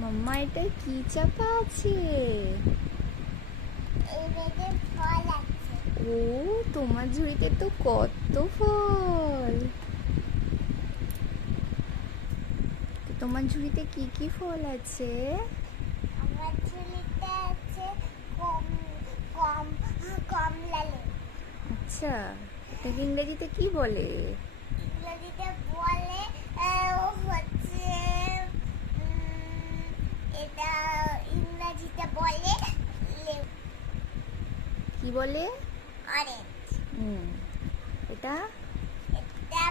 মাম্মা এটা কি চাপা আছে? ও তোমার ঝুড়িতে তো কত ফল। তোমার ঝুড়িতে কি কি ফল আছে? আমার আছে কম কম কমলা লেবু আচ্ছা ইংরেজিতে কি বলে? ইংরেজিতে বলে আহ, হচ্ছে উম, এটা ইংরেজিতে বলে লেবু কি বলে? অরেঞ্জ। হুম। এটা? এটা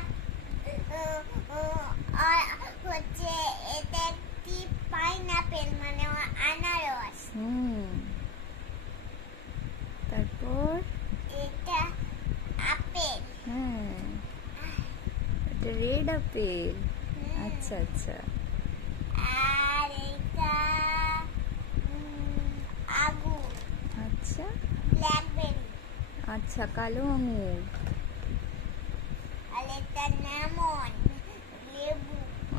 আহ, আহ, আর হচ্ছে এটা একটি পাইনাপেল মানে আনারস। হুম। তারপর? এটা আপেল। হ্যাঁ এটা রেড আপেল। হুম, আচ্ছা আচ্ছা। আর এটা উম, আগুর আচ্ছা। ব্ল্যাকবেরি আচ্ছা কালো আঙুর। লেবু।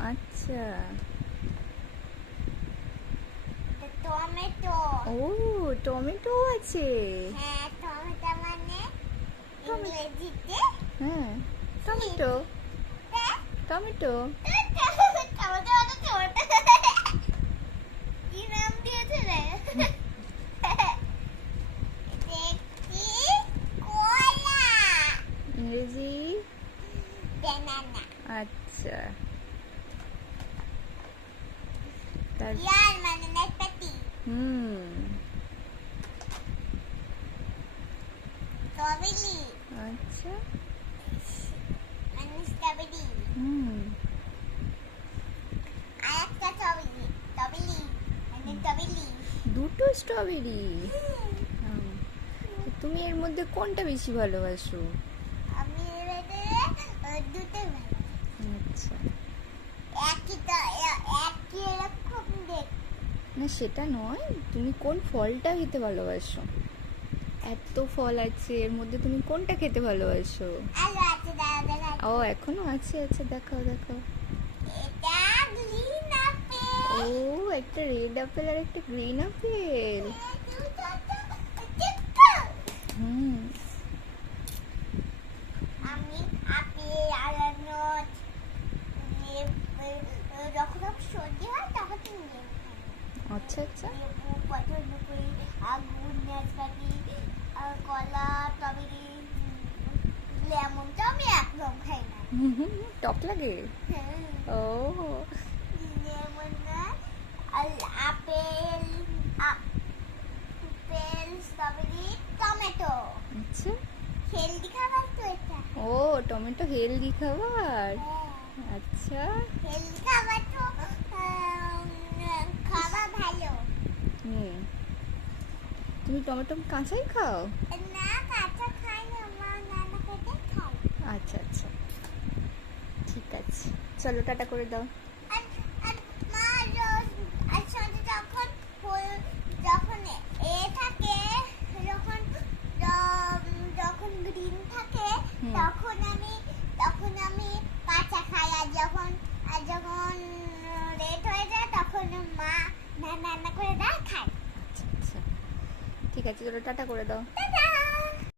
আচ্ছা। টমেটো। ও টমেটো আছে। হ্যাঁ টমেটো মানে ইংরেজিতে হ্যাঁ, টমেটো। টমেটো মানে টমেটো কি নাম দিয়েছে রে এটা একটি কলা ইংরেজি ব্যানানা আচ্ছা। মানে হুম। আচ্ছা। মানে হুম। মানে দুটো স্ট্রবেরি? তুমি এর মধ্যে কোনটা বেশি ভালোবাসো আমি এবারে আহ, দুটো ভালো আচ্ছা একই তো এ- একই এরকম দেখ না সেটা নয়। তুমি কোন ফলটা খেতে ভালোবাসো? এত ফল আছে, এর মধ্যে তুমি কোনটা খেতে ভালোবাসো? ও, এখনও আছে আছে, দেখাও দেখাও। ও, একটা রেড আপেল আর একটা গ্রিন আপেল হুম আমি আপেল আনারস লেবু যখন সর্দি হয় তখন তুমি লেবু খাবে। আচ্ছা আচ্ছা। পছন্দ করি আগুন নাশপাতি কলা স্ট্রবেরি লেমন তো আমি একদম খাই না টক লাগে? ও লেমন না আর আপেল আপেল স্ট্রবেরি টমেটো আচ্ছা। হেলদি খাবার তো এটা ও টমেটো হেলদি খাবার? হ্যাঁ। আচ্ছা। হেলদি খাবার তো আম, খাওয়া ভালো হুম তুমি টমেটো কাঁচাই খাও? না কাঁচা খাই না মা নানা খেতে খাই আচ্ছা আচ্ছা। ঠিক আছে। চলো টাটা করে দাও। মা রোজ যখন যখন এ থাকে যখন যখন গ্রিন থাকে তখন আমি তখন আমি কাঁচা খাই। আর যখন আর যখন রেড হয়ে যায় তখন মা না রান্না করে দেয় আচ্ছা ঠিক আছে চলো টাটা করে দাও।